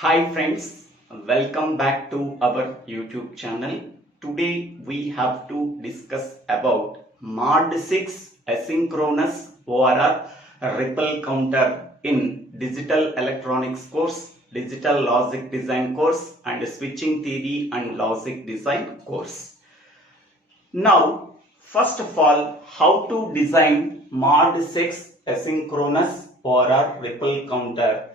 Hi friends, welcome back to our YouTube channel. Today we have to discuss about Mod 6 Asynchronous ORR Ripple Counter in Digital Electronics course, Digital Logic Design course and Switching Theory and Logic Design course. Now, first of all, how to design Mod 6 Asynchronous ORR Ripple Counter.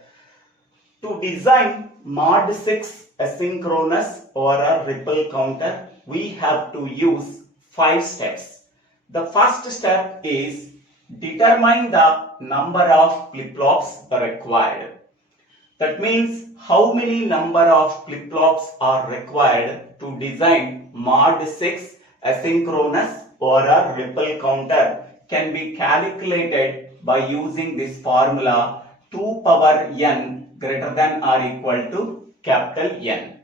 To design Mod 6 asynchronous ORR ripple counter, we have to use 5 steps. The first step is determine the number of flip-flops required. That means how many number of flip-flops are required to design Mod 6 asynchronous ORR ripple counter can be calculated by using this formula 2 power n greater than or equal to capital N,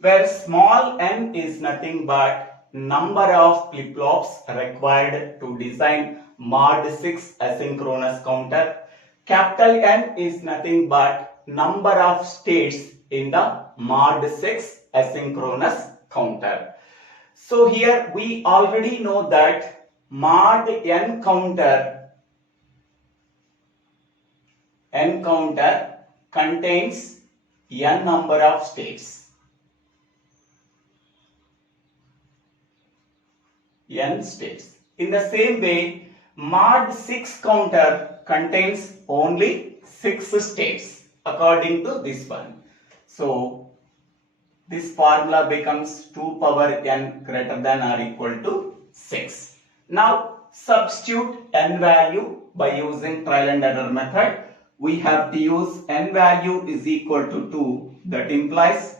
where small n is nothing but number of flip-flops required to design Mod 6 asynchronous counter. Capital N is nothing but number of states in the Mod 6 asynchronous counter. So here we already know that Mod n counter contains n number of states. N states. In the same way, Mod 6 counter contains only 6 states according to this one. So, this formula becomes 2 power n greater than or equal to 6. Now, substitute n value by using trial and error method. We have to use n value is equal to 2, that implies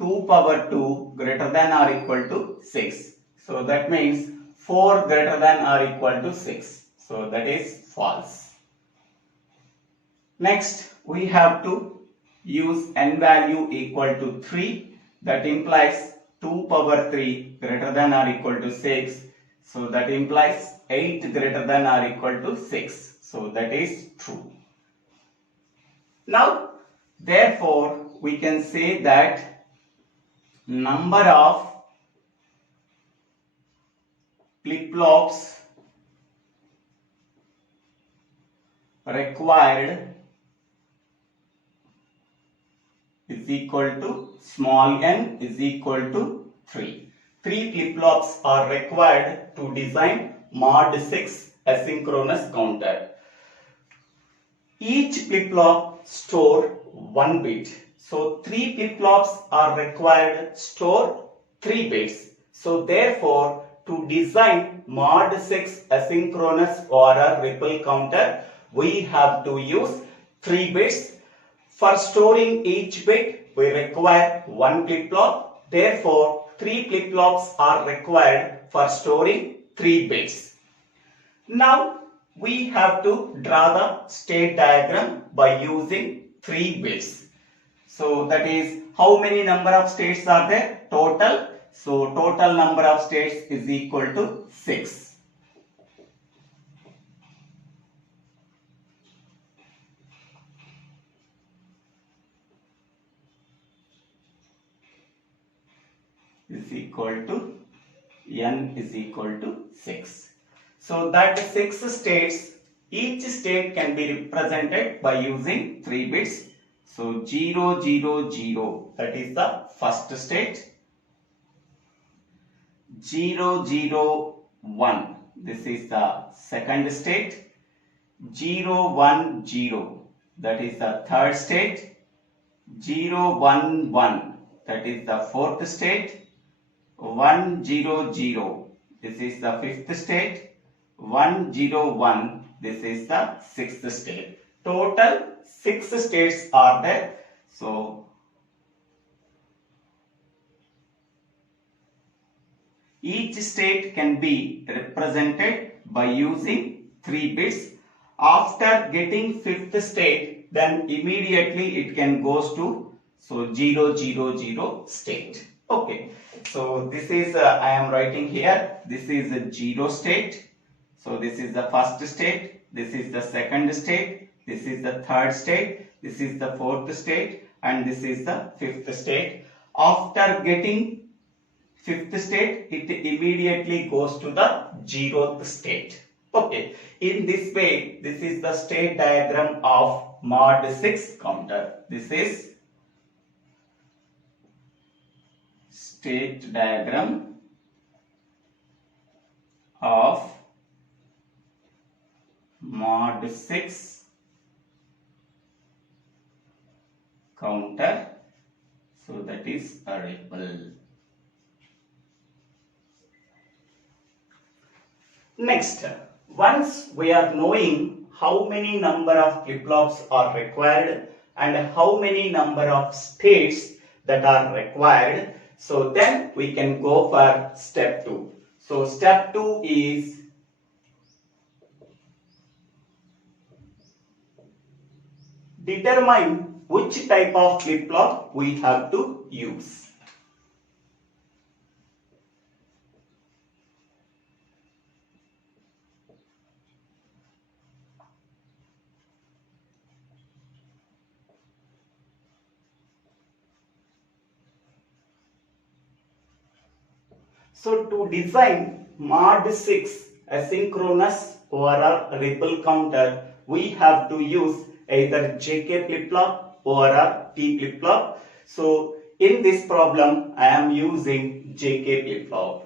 2 power 2 greater than or equal to 6. So that means 4 greater than or equal to 6. So that is false. Next we have to use n value equal to 3, that implies 2 power 3 greater than or equal to 6. So that implies 8 greater than or equal to 6. So that is true. Now, therefore, we can say that number of flip-flops required is equal to small n is equal to 3. 3 flip-flops are required to design Mod 6 asynchronous counter. Each flip-flop store 1 bit. So 3 flip-flops are required store 3 bits. So therefore, to design Mod 6 asynchronous ORR ripple counter, we have to use 3 bits. For storing each bit, we require 1 flip-flop. Therefore, 3 flip-flops are required for storing 3 bits. Now, we have to draw the state diagram by using 3 bits. So that is how many number of states are there? Total. So total number of states is equal to 6. Is equal to n is equal to 6. So that 6 states, each state can be represented by using 3 bits. So 0, 0, 0, that is the first state. 0, 0, 1, this is the second state. 0, 1, 0, that is the third state. 0, 1, 1, that is the fourth state. 1, 0, 0, this is the fifth state. 1, 0, 1, this is the sixth state. Total 6 states are there. So, each state can be represented by using 3 bits. After getting 5th state, then immediately it can goes to 0, 0, 0 state. Okay. So, this is I am writing here. This is a 0 state. So this is the first state, this is the second state, this is the third state, this is the fourth state, and this is the fifth state. After getting fifth state, it immediately goes to the 0th state. Okay, in this way, this is the state diagram of mod 6 counter. This is state diagram of mod 6 counter. So that is a ripple. Next, once we are knowing how many number of flip-flops are required and how many number of states that are required, so then we can go for step 2. So step 2 is determine which type of flip-flop we have to use. So to design mod 6 asynchronous overall ripple counter, we have to use either JK Flipflop or T Flipflop. So in this problem, I am using JK Flipflop.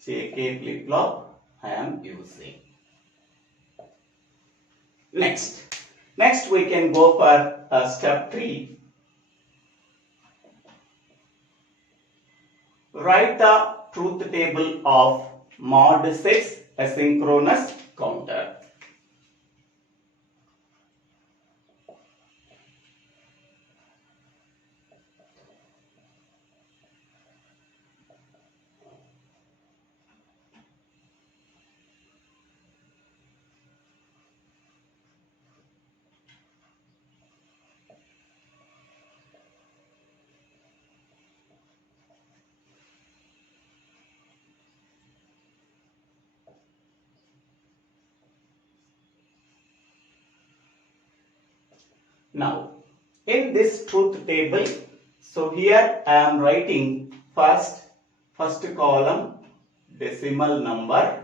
JK Flipflop I am using. Next we can go for step 3. Write the truth table of mod 6 asynchronous counter. Now, in this truth table, so here I am writing first column decimal number,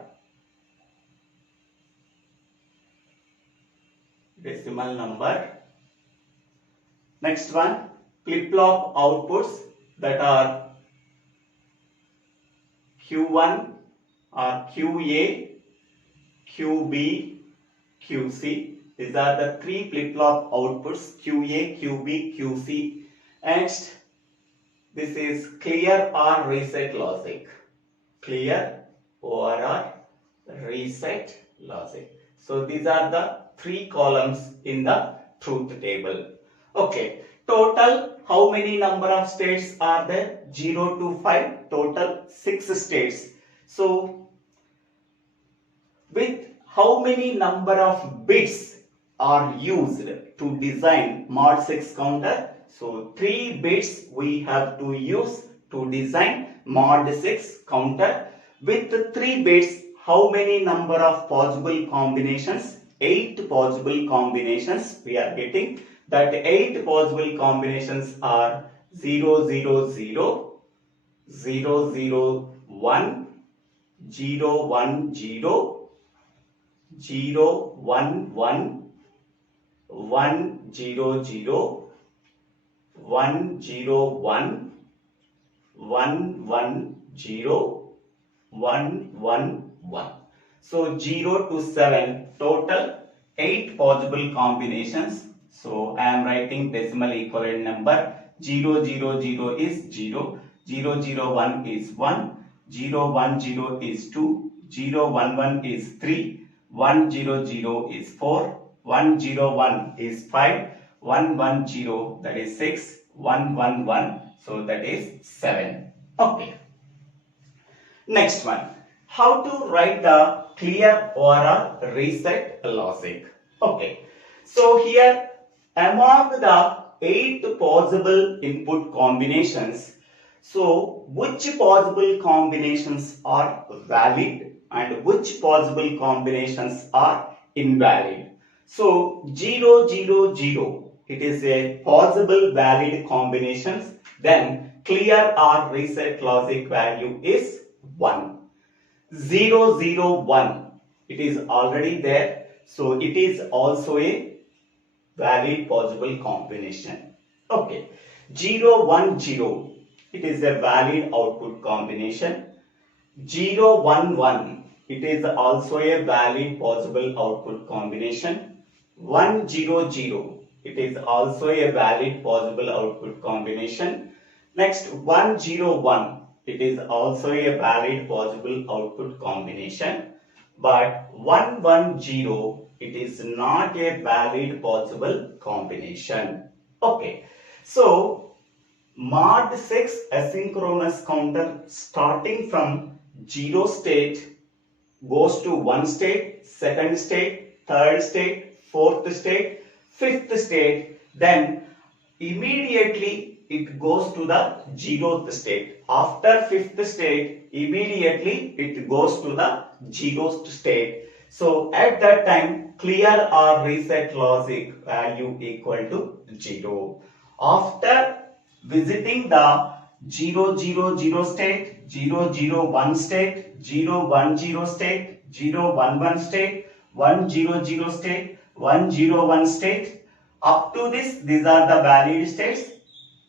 next one flip-flop outputs that are Q1 or QA, QB, QC. These are the three flip-flop outputs QA, QB, QC. Next, this is clear or reset logic. Clear or reset logic. So these are the three columns in the truth table. Okay, total how many number of states are there? 0 to 5, total 6 states. So with how many number of bits are used to design mod 6 counter? So 3 bits we have to use to design mod 6 counter. With 3 bits, how many number of possible combinations? 8 possible combinations we are getting. That 8 possible combinations are 0, 0, 0, 0, 0, 1, 0, 1, 0, 0, 1, 1, 1, 0, 0, 1, 0, 1, 1, 1, 0, 1, 1, 1. So 0 to 7, total 8 possible combinations. So I am writing decimal equivalent number. 0, 0, 0 is 0, 0, 0, 1 is 1, 0, 1, 0 is 2, 0, 1, 1 is 3, 1, 0, 0 is 4, 1, 0, 1 is 5, 1, 1, 0 that is 6, 1, 1, 1 so that is 7. Okay. Next one. How to write the clear or reset logic. Okay. So here among the 8 possible input combinations, so which possible combinations are valid and which possible combinations are invalid? So 000, it is a possible valid combinations. Then clear or reset logic value is 1. 001, it is already there. So it is also a valid possible combination. Okay. 010, it is a valid output combination. 011, it is also a valid possible output combination. 100, it is also a valid possible output combination. Next 101, it is also a valid possible output combination. But 110, it is not a valid possible combination. Okay. So mod 6 asynchronous counter starting from 0 state goes to 1 state, 2nd state, 3rd state, 4th state, 5th state, then immediately it goes to the 0th state. After 5th state, immediately it goes to the 0th state. So at that time, clear or reset logic value equal to 0. After visiting the 000 state, 001 state, 010 state, 011 state, 100 state, 101 state, up to this, these are the valid states.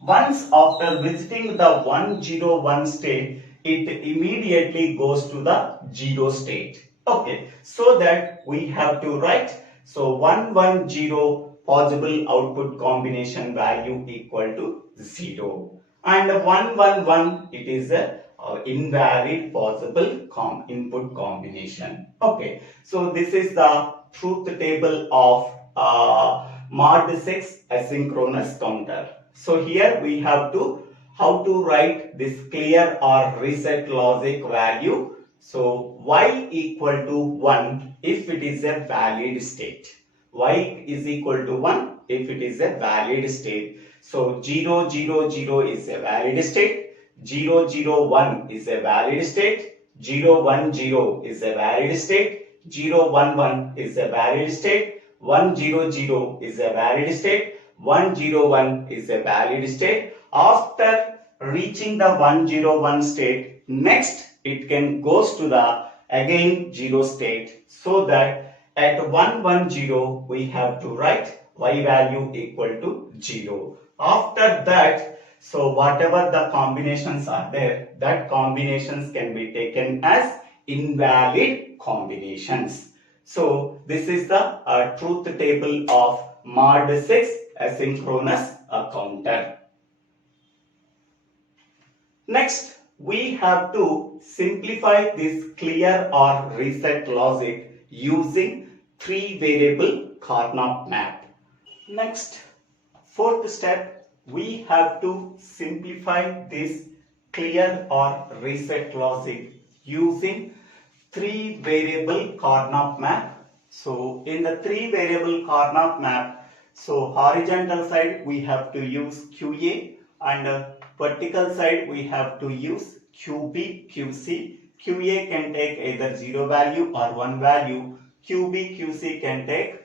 Once after visiting the 101 state, it immediately goes to the 0 state. Okay, so that we have to write, so 110 possible output combination value equal to 0. And 111, it is a invalid possible input combination. Okay, so this is the truth table of mod 6 asynchronous counter. So here we have to how to write this clear or reset logic value. So y equal to 1 if it is a valid state. Y is equal to 1 if it is a valid state. So 000 is a valid state, 001 is a valid state, 010 is a valid state, 011 is a valid state, 100 is a valid state, 101 is a valid state. After reaching the 101 state, next it can goes to the again 0 state, so that at 110 we have to write y value equal to 0. After that, so whatever the combinations are there, that combinations can be taken as invalid combinations. So this is the truth table of mod 6 asynchronous counter. Next, we have to simplify this clear or reset logic using 3 variable Carnot map. Next, 4th step, we have to simplify this clear or reset logic using 3 variable Carnot map. So in the 3 variable Carnot map, so horizontal side we have to use QA and vertical side we have to use QB, QC. QA can take either 0 value or 1 value. QB, QC can take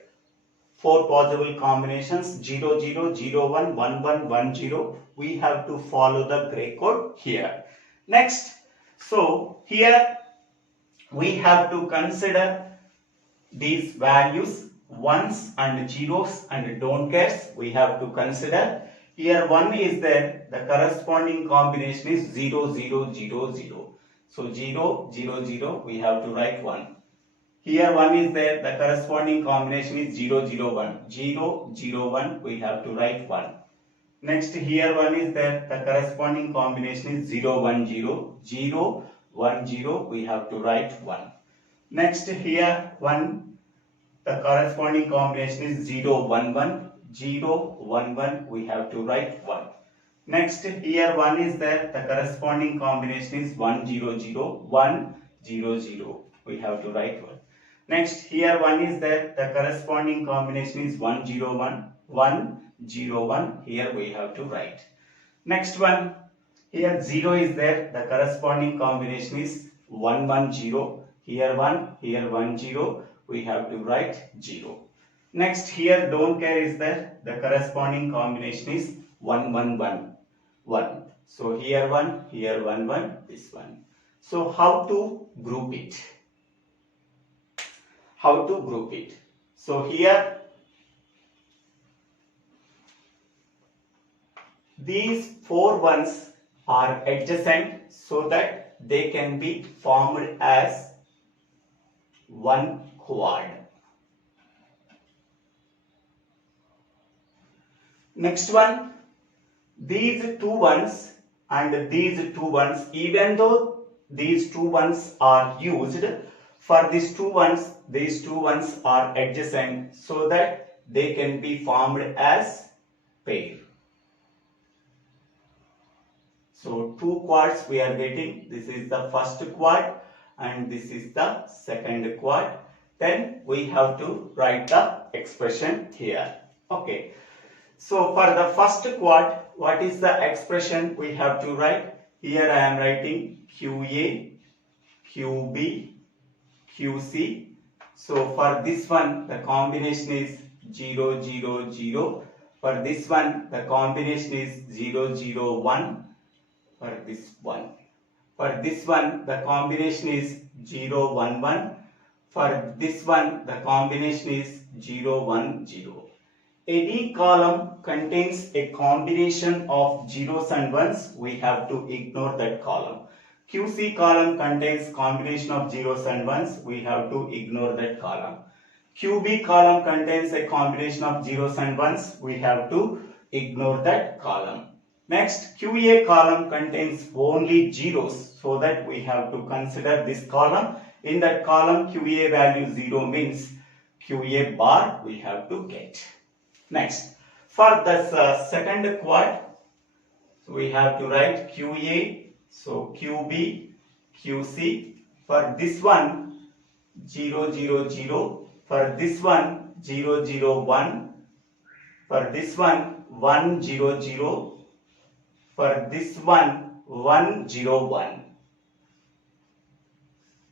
4 possible combinations 0, 0, 0, 1, 1, 1, 1, 0. We have to follow the gray code here. Next, so here we have to consider these values ones and zeros and don't cares. We have to consider here 1 is there, the corresponding combination is 0, 0, 0, 0. So 0, 0, 0, we have to write 1. Here 1 is there, the corresponding combination is 0, 0, 1. 0, 0, 1, we have to write 1. Next here 1 is there, the corresponding combination is 0, 1, 0. 0, 1, 0, we have to write 1. Next here 1, the corresponding combination is 0, 1, 1. 0, 1, 1, we have to write 1. Next here 1 is there, the corresponding combination is 1, 0, 0, 1, 0, 0, we have to write 1. Next here 1 is there, the corresponding combination is 1, 0, 1, 1, 0, 1, here we have to write. Next one, here 0 is there, the corresponding combination is 1, 1, 0, here 1, 0, we have to write 0. Next here don't care is there, the corresponding combination is 1 1 1 1. So here 1, here 1 1, this one. So how to group it? How to group it? So here these 4 ones are adjacent so that they can be formed as one quad. Next one, these 2 ones and these 2 ones, even though these 2 ones are used, for these 2 ones are adjacent so that they can be formed as pair. So 2 quads we are getting. This is the first quad and this is the second quad. Then we have to write the expression here. Okay. So for the first quad, what is the expression we have to write? Here I am writing QA, QB, QC. So for this one the combination is 0 0 0. For this one the combination is 0 0 1. For this one. For this one the combination is 0 1 1. For this one the combination is 0 1 0. Any column contains a combination of zeros and ones, we have to ignore that column. QC column contains combination of zeros and ones, we have to ignore that column. QB column contains a combination of zeros and ones, we have to ignore that column. Next, QA column contains only zeros, so that we have to consider this column. In that column, QA value 0 means QA bar we have to get. Next, for this second quad, so we have to write QA, so QB, QC. For this one, 0 0 0. For this one, 0 0 1. For this one, 1 0 0. For this one, 1 0 1.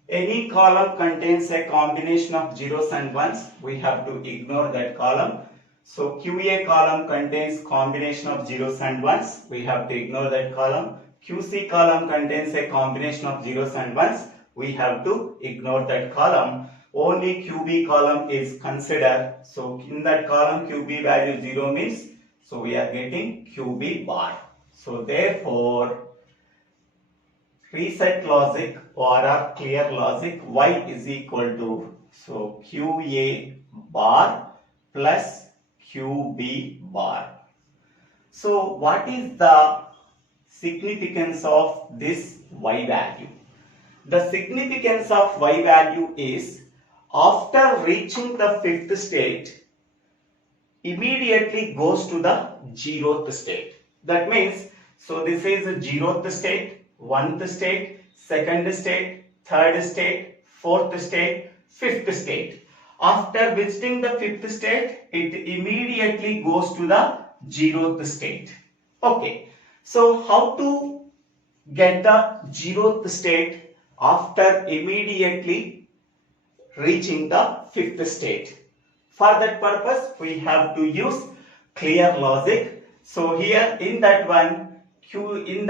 Any column contains a combination of zeros and ones, we have to ignore that column. So QA column contains combination of zeros and ones, we have to ignore that column. QC column contains a combination of zeros and ones, we have to ignore that column. Only QB column is considered. So in that column QB value 0 means, so we are getting QB bar. So therefore, reset logic or a clear logic, y is equal to, so QA bar plus QB bar. So what is the significance of this y value? The significance of y value is, after reaching the 5th state, immediately goes to the 0th state. That means, so this is the 0th state, 1st state, 2nd state, 3rd state, 4th state, 5th state. After visiting the 5th state, it immediately goes to the 0th state. Okay. So how to get the 0th state after immediately reaching the 5th state? For that purpose, we have to use clear logic. So here in that one, QA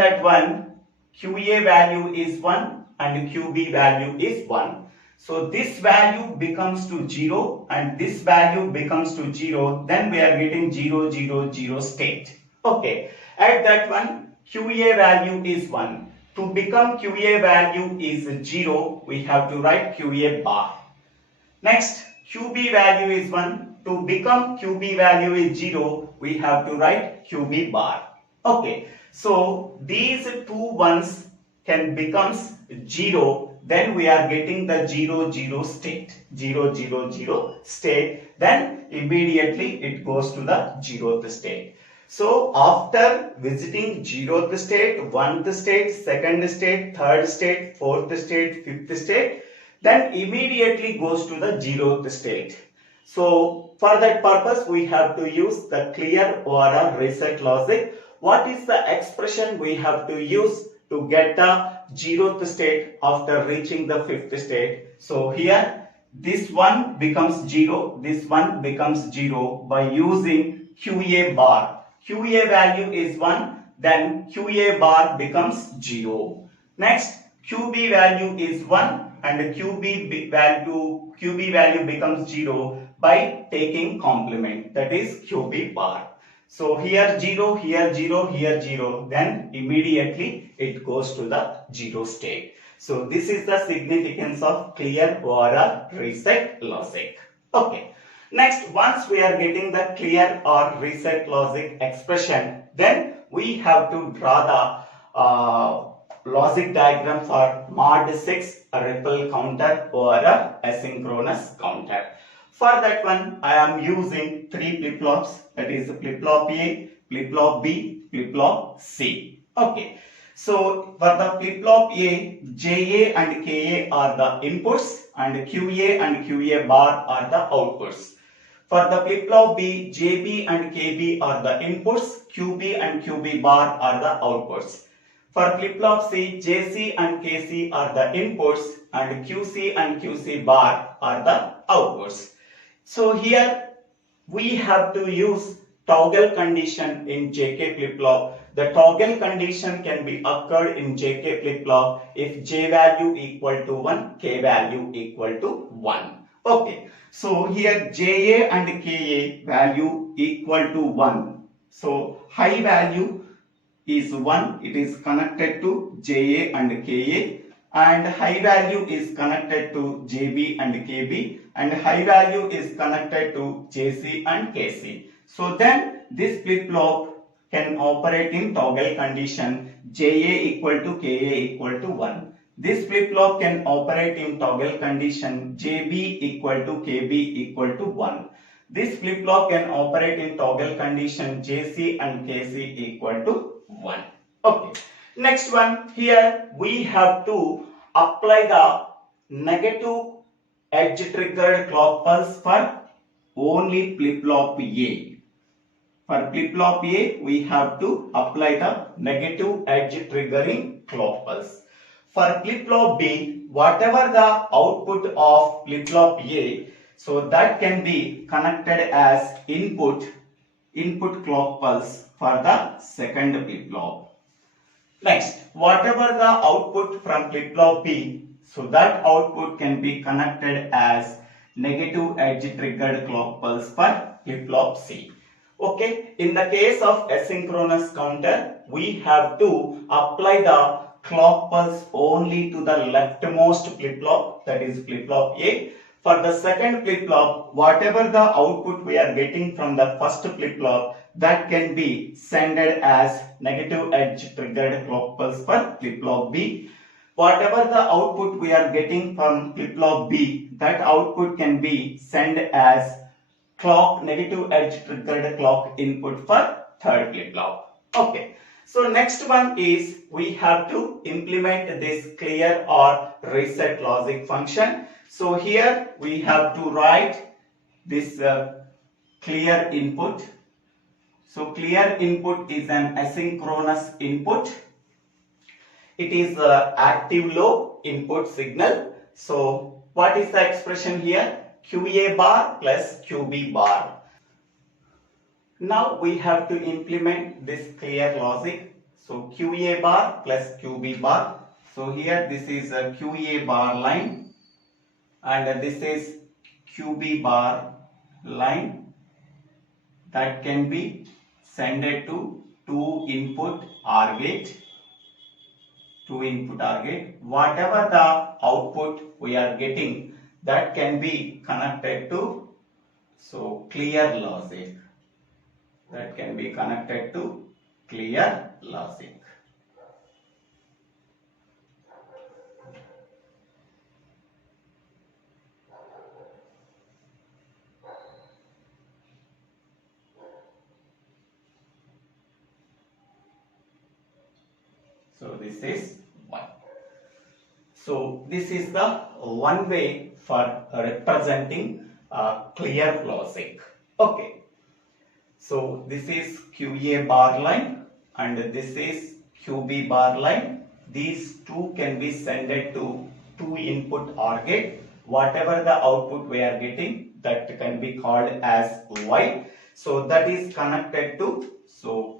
value is 1 and QB value is 1. So this value becomes to 0 and this value becomes to 0. Then we are getting 0 0 0 state. Okay. At that one, QA value is 1. To become QA value is 0, we have to write QA bar. Next, QB value is 1. To become QB value is 0, we have to write QB bar. Okay. So these 2 ones can becomes 0. Then we are getting the 0 0 state. 0 0 0 state. Then immediately it goes to the 0th state. So after visiting 0th state, 1st state, 2nd state, 3rd state, 4th state, 5th state, then immediately goes to the 0th state. So for that purpose, we have to use the clear or a reset logic. What is the expression we have to use to get the 0th state after reaching the 5th state? So here this one becomes 0, this one becomes 0 by using QA bar. QA value is 1, then QA bar becomes 0. Next, QB value is 1 and QB value becomes 0 by taking complement, that is QB bar. So here 0, here 0, here 0, then immediately it goes to the 0 state. So this is the significance of clear or reset logic. Okay. Next, once we are getting the clear or reset logic expression, then we have to draw the logic diagram for mod 6 ripple counter or asynchronous counter. For that one, I am using 3 flip-flops, that is flip-flop A, flip-flop B, flip-flop C. Okay. So for the flip-flop A, JA and KA are the inputs and QA and QA bar are the outputs. For the flip-flop B, JB and KB are the inputs, QB and QB bar are the outputs. For flip-flop C, JC and KC are the inputs and QC and QC bar are the outputs. So here we have to use toggle condition in JK flip-flop. The toggle condition can be occurred in JK flip-flop if J value equal to 1, K value equal to 1. Okay, so here JA and KA value equal to 1. So high value is 1, it is connected to JA and KA, and high value is connected to JB and KB, and high value is connected to JC and KC. So then this flip-flop can operate in toggle condition JA equal to KA equal to 1. This flip-flop can operate in toggle condition JB equal to KB equal to 1. This flip-flop can operate in toggle condition JC and KC equal to 1. Okay. Next one, here we have to apply the negative edge triggered clock pulse for only flip-flop A. For flip-flop A, we have to apply the negative edge triggering clock pulse. For flip-flop B, whatever the output of flip-flop A, so that can be connected as input clock pulse for the second flip-flop. Next, whatever the output from flip-flop B, so that output can be connected as negative edge triggered clock pulse for flip-flop C. Okay, in the case of asynchronous counter, we have to apply the clock pulse only to the leftmost flip-flop, that is flip-flop A. For the second flip-flop, whatever the output we are getting from the first flip-flop, that can be sent as negative edge triggered clock pulse for flip-flop B. Whatever the output we are getting from flip-flop B, that output can be sent as negative edge triggered clock input for third flip-flop. Okay. So next one is we have to implement this clear or reset logic function. So here we have to write this clear input. So clear input is an asynchronous input. It is active low input signal. So what is the expression here? QA bar plus QB bar. Now we have to implement this clear logic. So QA bar plus QB bar. So here this is a QA bar line and this is QB bar line that can be sent to two input OR gate. Whatever the output we are getting, that can be connected to clear logic. That can be connected to clear logic. So this is one. So this is the one way for representing clear logic. Okay. So this is QA bar line and this is QB bar line. These two can be sent to two input OR gate whatever the output we are getting, that can be called as Y. So that is connected to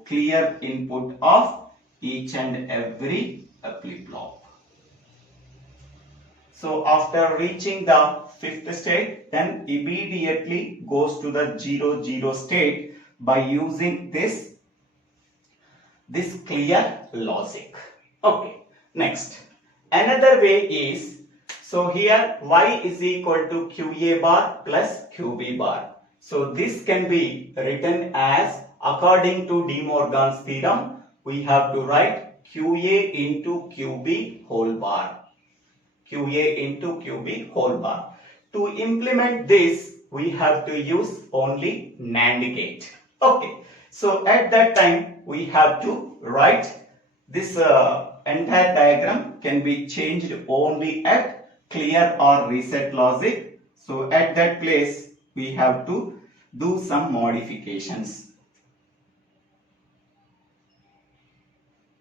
clear input of each and every flip-flop. So after reaching the fifth state, then immediately goes to the 0 0 state by using this clear logic. Okay, next another way is, so here Y is equal to QA bar plus QB bar. So this can be written as, according to De Morgan's theorem, we have to write QA into QB whole bar. QA into QB whole bar. To implement this, we have to use only NAND gate. Okay, so at that time we have to write this entire diagram can be changed only at clear or reset logic. So at that place we have to do some modifications.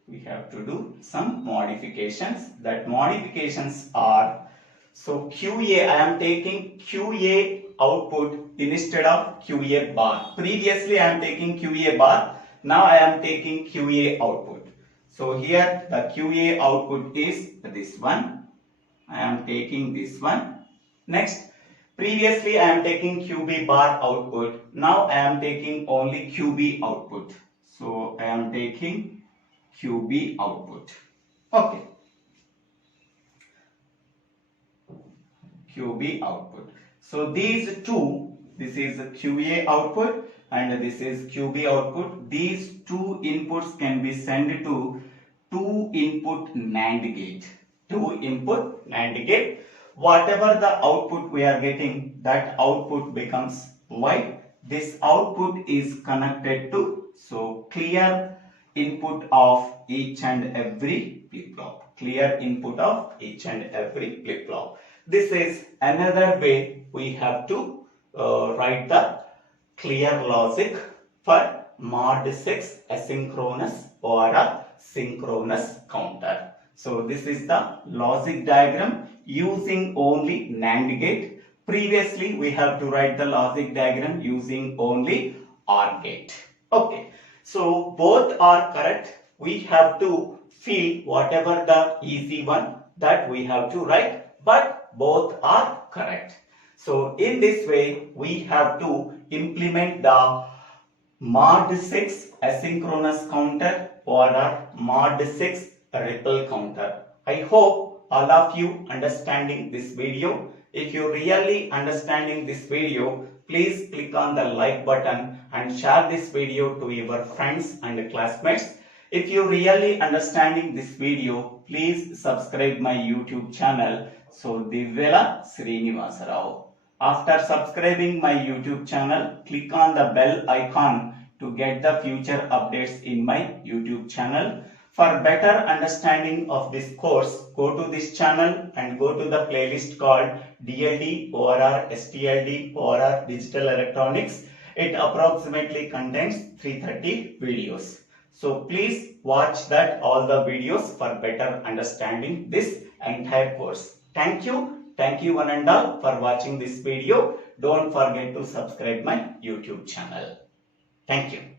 We have to do some modifications. That modifications are, so QA, I am taking QA output instead of QA bar. Previously I am taking QA bar, now I am taking QA output. So here the QA output is this one, I am taking this one. Next, previously I am taking QB bar output, now I am taking only QB output. So I am taking QB output. Okay, QB output. So these two, this is QA output and this is QB output. These two inputs can be sent to two input NAND gate. Two input NAND gate. Whatever the output we are getting, that output becomes Y. This output is connected to clear input of each and every flip-flop. Clear input of each and every flip-flop. This is another way we have to write the clear logic for mod 6 asynchronous or synchronous counter. So this is the logic diagram using only NAND gate. Previously we have to write the logic diagram using only OR gate. Okay. So both are correct. We have to fill whatever the easy one that we have to write, but both are correct. So in this way we have to implement the mod 6 asynchronous counter or mod 6 ripple counter. I hope all of you understanding this video. If you really understanding this video, please click on the like button and share this video to your friends and classmates. If you really understanding this video, please subscribe my YouTube channel. So Divvela Srinivasa Rao. After subscribing my YouTube channel, click on the bell icon to get the future updates in my YouTube channel. For better understanding of this course, go to this channel and go to the playlist called DLD, ORR, STLD, ORR, Digital Electronics. It approximately contains 330 videos. So please watch that all the videos for better understanding this entire course. Thank you. Thank you one and all for watching this video. Don't forget to subscribe my YouTube channel. Thank you.